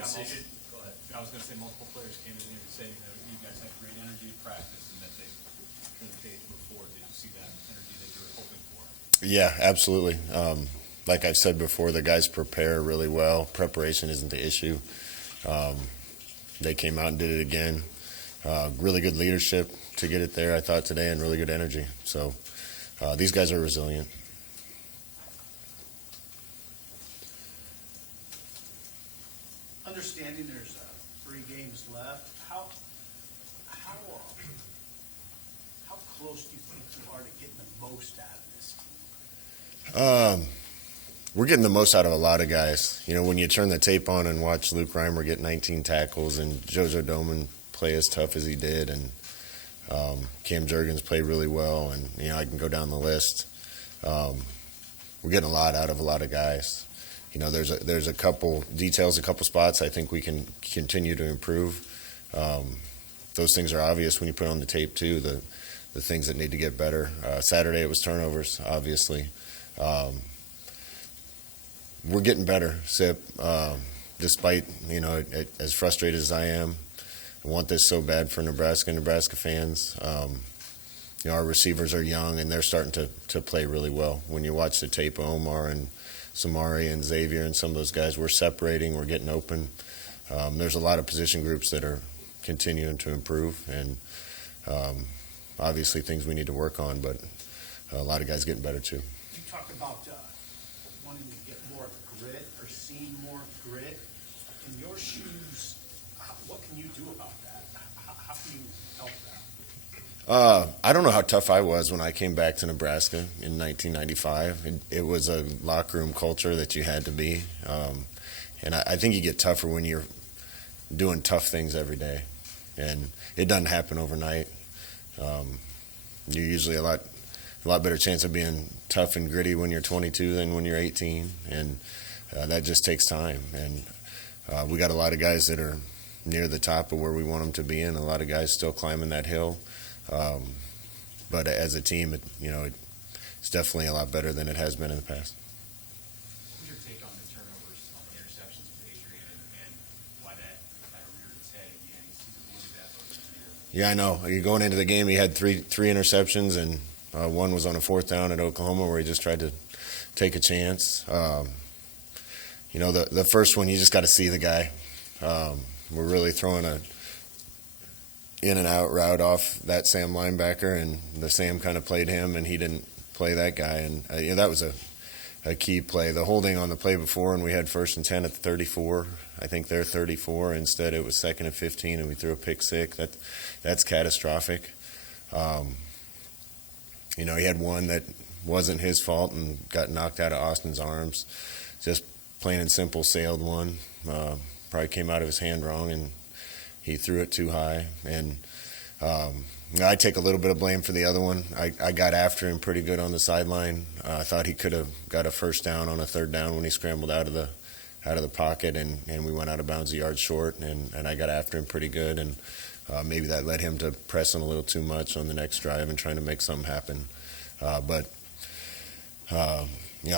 conversation. Go ahead. I was going to say multiple players came in here saying that you guys had great energy in practice and that they turned the page move forward. Did you see that energy that you were hoping for? Yeah, absolutely. Like I've said before, the guys prepare really well. Preparation isn't the issue. They came out and did it again. Really good leadership to get it there, I thought, today, and really good energy. So these guys are resilient. Understanding there's 3 games left, how close do you think you are to getting the most out of this team? We're getting the most out of a lot of guys. You know, when you turn the tape on and watch Luke Reimer get 19 tackles and Jojo Doman play as tough as he did, and Cam Jurgens play really well, and you know, I can go down the list. We're getting a lot out of a lot of guys. You know, there's a couple details, a couple spots I think we can continue to improve. Those things are obvious when you put on the tape too. The things that need to get better. Saturday it was turnovers, obviously. We're getting better, Sip. Despite, you know, as frustrated as I am, I want this so bad for Nebraska fans. You know, our receivers are young and they're starting to play really well. When you watch the tape of Omar and Samari and Xavier and some of those guys, we're separating, we're getting open. There's a lot of position groups that are continuing to improve, and obviously things we need to work on, but a lot of guys getting better too. You talked about wanting to get more grit or seeing more grit. In your shoes, what can you do about that? How can you help that? I don't know how tough I was when I came back to Nebraska in 1995. It was a locker room culture that you had to be. And I think you get tougher when you're doing tough things every day. And it doesn't happen overnight. You're usually a lot better chance of being tough and gritty when you're 22 than when you're 18. And that just takes time. And we got a lot of guys that are near the top of where we want them to be, and a lot of guys still climbing that hill. But as a team, it's definitely a lot better than it has been in the past. What's your take on the turnovers, on the interceptions with Adrian, and why that kind of reared its head again? He's avoided that over the years. Yeah, I know. Going into the game, he had three interceptions, and one was on a 4th down at Oklahoma where he just tried to take a chance. The first one, you just got to see the guy. We're really throwing a in and out route off that Sam linebacker, and the Sam kind of played him, and he didn't play that guy, and that was a key play. The holding on the play before, and we had 1st and 10 at the 34. I think they're 34. Instead, it was 2nd and 15, and we threw a pick six. That's catastrophic. He had one that wasn't his fault and got knocked out of Austin's arms. Just plain and simple sailed one. Probably came out of his hand wrong, and he threw it too high. And I take a little bit of blame for the other one. I got after him pretty good on the sideline. I thought he could have got a 1st down on a 3rd down when he scrambled out of the pocket, and we went out of bounds a yard short, and I got after him pretty good. And maybe that led him to pressing a little too much on the next drive and trying to make something happen. I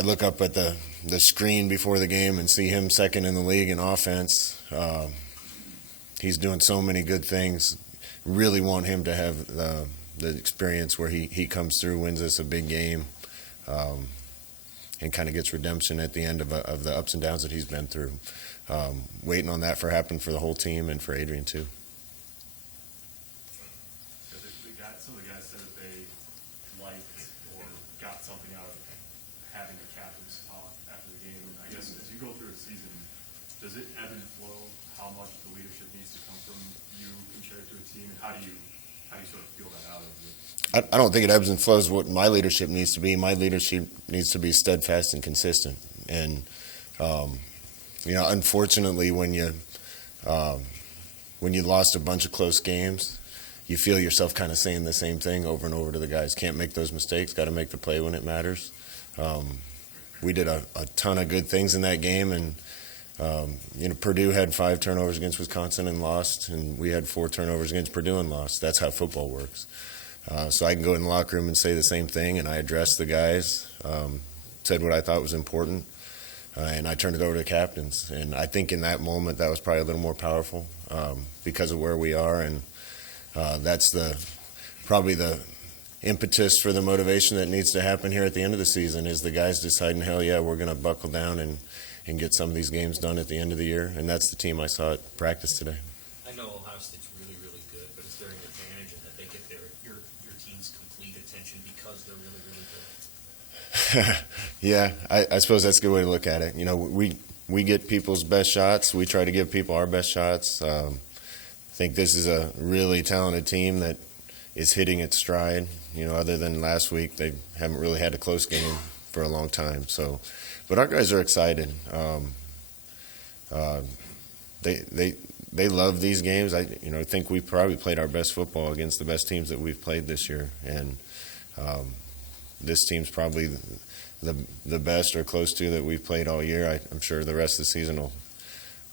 look up at the screen before the game and see him 2nd in the league in offense. He's doing so many good things. Really want him to have the experience where he comes through, wins us a big game, and kind of gets redemption at the end of the ups and downs that he's been through. Waiting on that for happen for the whole team and for Adrian too. Some of the guys said that they liked or got something out of having a captain's talk after the game. I guess as you go through a season, does it ebb and flow how much the leadership needs to come from you compared to a team, and how do you sort of feel that out of it? I don't think it ebbs and flows what my leadership needs to be. My leadership needs to be steadfast and consistent. And unfortunately, when you lost a bunch of close games, you feel yourself kind of saying the same thing over and over to the guys. Can't make those mistakes. Got to make the play when it matters. We did a ton of good things in that game, and Purdue had 5 turnovers against Wisconsin and lost, and we had 4 turnovers against Purdue and lost. That's how football works. So I can go in the locker room and say the same thing, and I addressed the guys, said what I thought was important. and I turned it over to the captains. And I think in that moment that was probably a little more powerful because of where we are, and that's probably the impetus for the motivation that needs to happen here at the end of the season is the guys deciding, hell yeah, we're going to buckle down and get some of these games done at the end of the year. And that's the team I saw at practice today. I know Ohio State's really, really good, but is there an advantage in that they get your team's complete attention because they're really, really good? Yeah, I suppose that's a good way to look at it. You know, we get people's best shots. We try to give people our best shots. I think this is a really talented team that is hitting its stride. You know, other than last week, they haven't really had a close game for a long time. So, but our guys are excited. They love these games. I think we probably played our best football against the best teams that we've played this year, and this team's probably the best or close to that we've played all year. I'm sure the rest of the season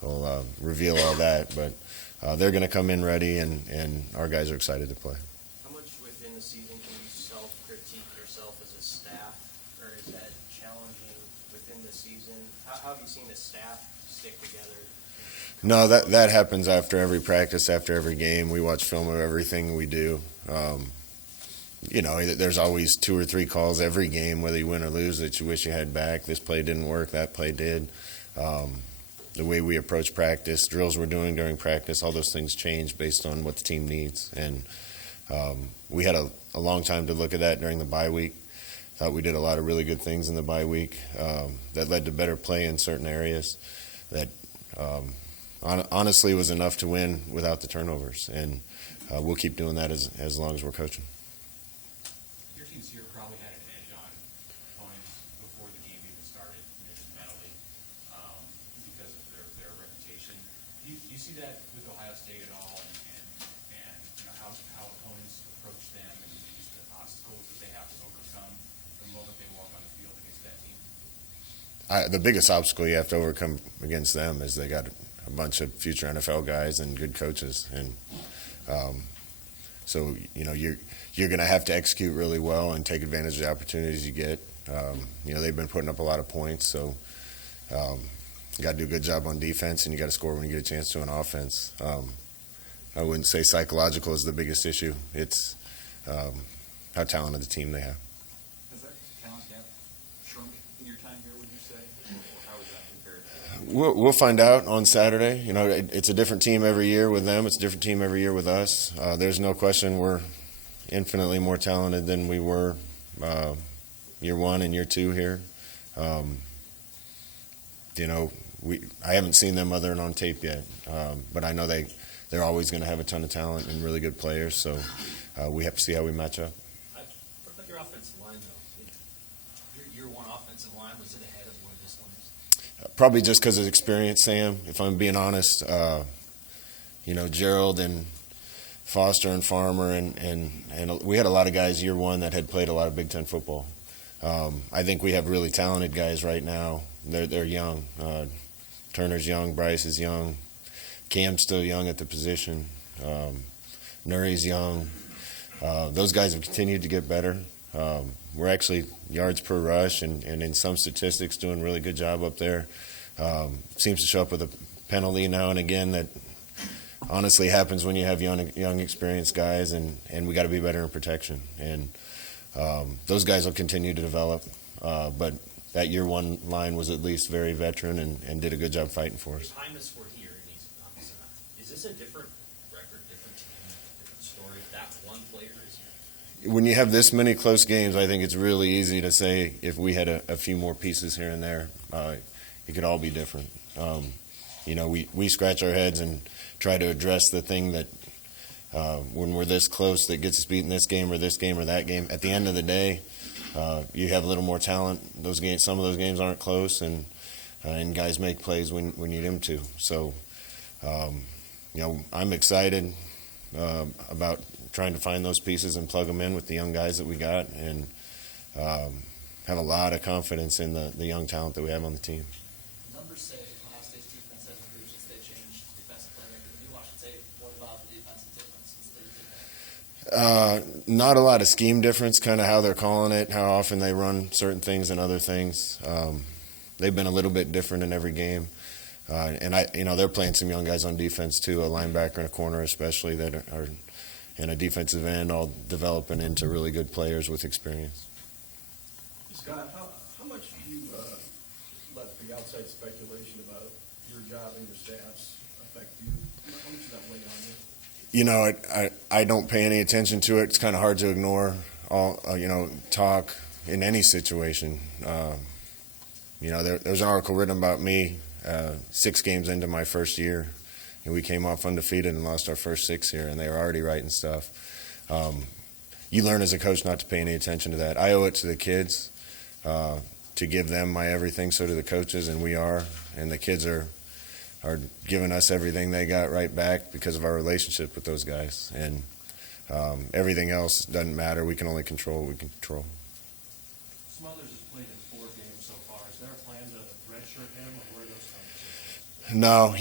will reveal all that, but they're going to come in ready, and our guys are excited to play. How much within the season can you self-critique yourself as a staff, or is that challenging within the season? How have you seen the staff stick together? No, that happens after every practice, after every game. We watch film of everything we do. There's always 2 or 3 calls every game, whether you win or lose, that you wish you had back. This play didn't work, that play did. The way we approach practice, drills we're doing during practice, all those things change based on what the team needs. And we had a long time to look at that during the bye week. Thought we did a lot of really good things in the bye week that led to better play in certain areas that honestly was enough to win without the turnovers. And we'll keep doing that as long as we're coaching. Your teams here probably had an edge on opponents before the game even started, just mentally, because of their reputation. Do you see that with Ohio State at all, and how opponents approach them and just the obstacles that they have to overcome the moment they walk on the field against that team? The biggest obstacle you have to overcome against them is they got a bunch of future NFL guys and good coaches, and so you're going to have to execute really well and take advantage of the opportunities you get. They've been putting up a lot of points, so you got to do a good job on defense, and you got to score when you get a chance to on offense. I wouldn't say psychological is the biggest issue. It's how talented the team they have. Has that talent gap shrunk in your time here, would you say? Or how is that compared to? We'll find out on Saturday. It's a different team every year with them. It's a different team every year with us. There's no question we're infinitely more talented than we were year 1 and year 2 here. I haven't seen them other than on tape yet, but I know they're always going to have a ton of talent and really good players. So we have to see how we match up. What about your offensive line, though? Your one offensive line, was it ahead of where this one is? Probably just because of experience, Sam. If I'm being honest, Gerald and Foster and Farmer and we had a lot of guys year 1 that had played a lot of Big Ten football. I think we have really talented guys right now. They're young. Turner's young. Bryce is young. Cam's still young at the position. Nuri's young. Those guys have continued to get better. We're actually yards per rush and in some statistics doing a really good job up there. Seems to show up with a penalty now and again that honestly happens when you have young experienced guys, and we got to be better in protection. And those guys will continue to develop. But that year 1 line was at least very veteran and did a good job fighting for us. If Hymas were here, and he's obviously not, is this a different record, different team, different story? If that one player is here? When you have this many close games, I think it's really easy to say if we had a few more pieces here and there, it could all be different. We scratch our heads and try to address the thing that when we're this close that gets us beat in this game or that game. At the end of the day, you have a little more talent. Some of those games aren't close, and guys make plays when you need them to. So, I'm excited about trying to find those pieces and plug them in with the young guys that we got, and have a lot of confidence in the young talent that we have on the team. Numbers say Ohio State's defense has improved since they changed defensive playmaker. When you watch the tape, what about the defensive difference since they did that? Not a lot of scheme difference, kind of how they're calling it, how often they run certain things and other things. they've been a little bit different in every game. They're playing some young guys on defense too, a linebacker and a corner especially that are and a defensive end, all developing into really good players with experience. Scott, how much do you let the outside speculation about your job and your staff's affect you? How much does that weigh on you? I don't pay any attention to it. It's kind of hard to ignore all, talk in any situation. There's an article written about me 6 games into my first year, and we came off undefeated and lost our first 6 here, and they were already writing stuff. You learn as a coach not to pay any attention to that. I owe it to the kids to give them my everything, so do the coaches, and we are. And the kids are giving us everything they got right back because of our relationship with those guys. And everything else doesn't matter. We can only control what we can control. Smothers has played in 4 games so far. Is there a plan to redshirt him, or where are those conversations? No,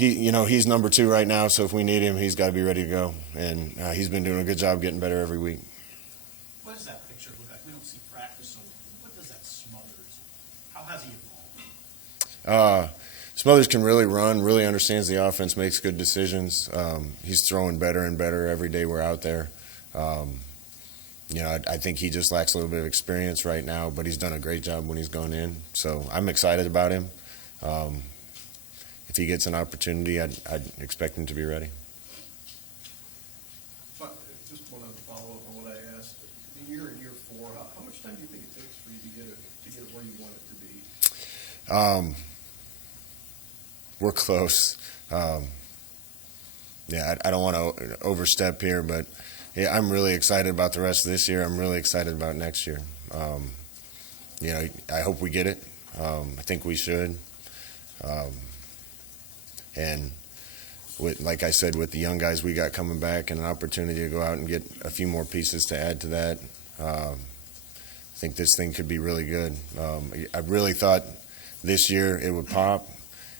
he's number 2 right now, so if we need him, he's got to be ready to go. And he's been doing a good job getting better every week. What does that picture look like? We don't see practice, so what does that Smothers? How has he evolved? Smothers can really run, really understands the offense, makes good decisions. He's throwing better and better every day we're out there. I think he just lacks a little bit of experience right now, but he's done a great job when he's gone in. So I'm excited about him. If he gets an opportunity, I'd expect him to be ready. Just one other follow-up on what I asked. You're in year 4. How much time do you think it takes for you to get it where you want it to be? We're close. I don't want to overstep here, but I'm really excited about the rest of this year. I'm really excited about next year. I hope we get it. I think we should. And like I said, with the young guys we got coming back and an opportunity to go out and get a few more pieces to add to that, I think this thing could be really good. I really thought this year it would pop,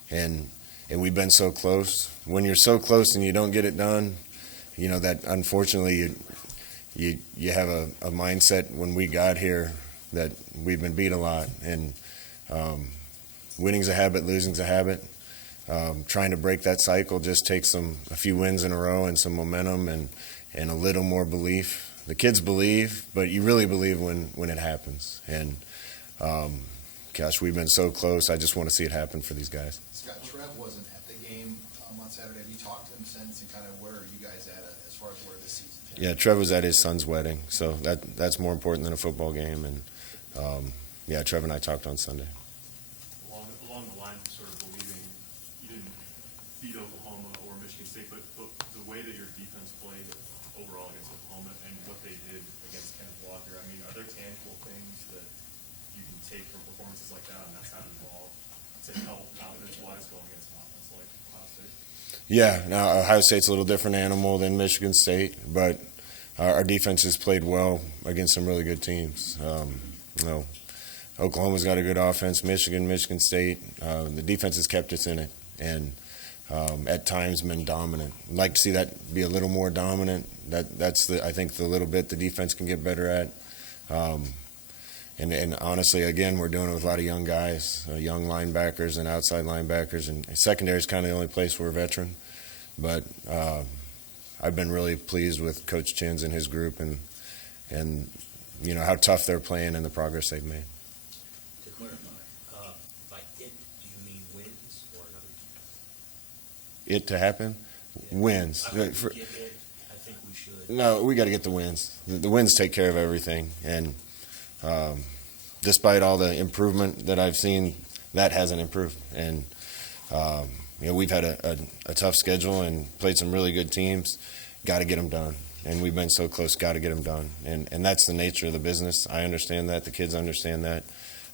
and we've been so close. When you're so close and you don't get it done, that unfortunately you have a mindset when we got here that we've been beat a lot, and winning's a habit, losing's a habit. Trying to break that cycle just takes a few wins in a row and some momentum and a little more belief. The kids believe, but you really believe when it happens. And gosh, we've been so close. I just want to see it happen for these guys. Scott, Trev wasn't at the game on Saturday. Have you talked to him since, and kind of where are you guys at as far as where this season is? Yeah, Trev was at his son's wedding, so that's more important than a football game. And Trev and I talked on Sunday. Along the lines of sort of believing you didn't beat Oklahoma or Michigan State, but the way that your defense played overall against Oklahoma and what they did against Kenneth Walker, I mean, are there tangible things that you can take from performances like that, and that's how to evolve to help confidence-wise going against an offense like Ohio State? Yeah, now Ohio State's a little different animal than Michigan State, but our defense has played well against some really good teams. Oklahoma's got a good offense. Michigan State, the defense has kept us in it, and at times been dominant. I'd like to see that be a little more dominant. That's I think the little bit the defense can get better at. And honestly, again, we're doing it with a lot of young guys, young linebackers and outside linebackers, and secondary is kind of the only place we're a veteran. But I've been really pleased with Coach Chins and his group, and how tough they're playing and the progress they've made. To clarify, by it, do you mean wins or another team? It to happen? Yeah. Wins. I think we should. No, we got to get the wins. The wins take care of everything, and despite all the improvement that I've seen, that hasn't improved. And we've had a tough schedule and played some really good teams. Got to get them done, and we've been so close. Got to get them done, and that's the nature of the business. I understand that. The kids understand that,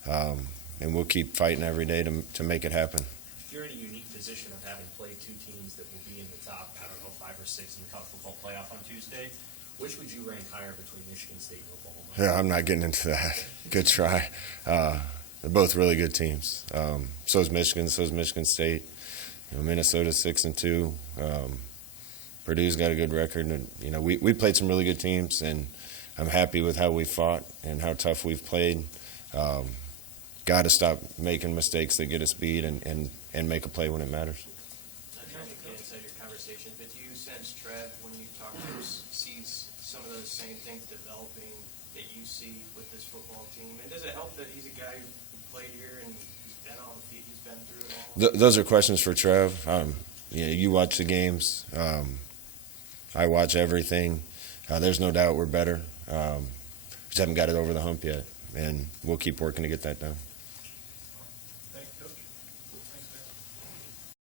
and we'll keep fighting every day to make it happen. You're in a unique position of having played 2 teams that will be in the top, 5 or 6 in the college football playoff on Tuesday. Which would you rank higher between Michigan State and Oklahoma? Yeah, I'm not getting into that. Good try. They're both really good teams. So is Michigan. So is Michigan State. Minnesota's 6-2. Purdue's got a good record. And, we played some really good teams, and I'm happy with how we fought and how tough we've played. got to stop making mistakes that get us beat and make a play when it matters. Not trying to get inside your conversation, but do you sense, Trev, when you talk to him, sees some of those same things developing that you see with this football team? And does it help that he's a guy who played here and he's been on the field, he's been through it all? Those are questions for Trev. You watch the games. I watch everything. There's no doubt we're better. Just haven't got it over the hump yet, and we'll keep working to get that done.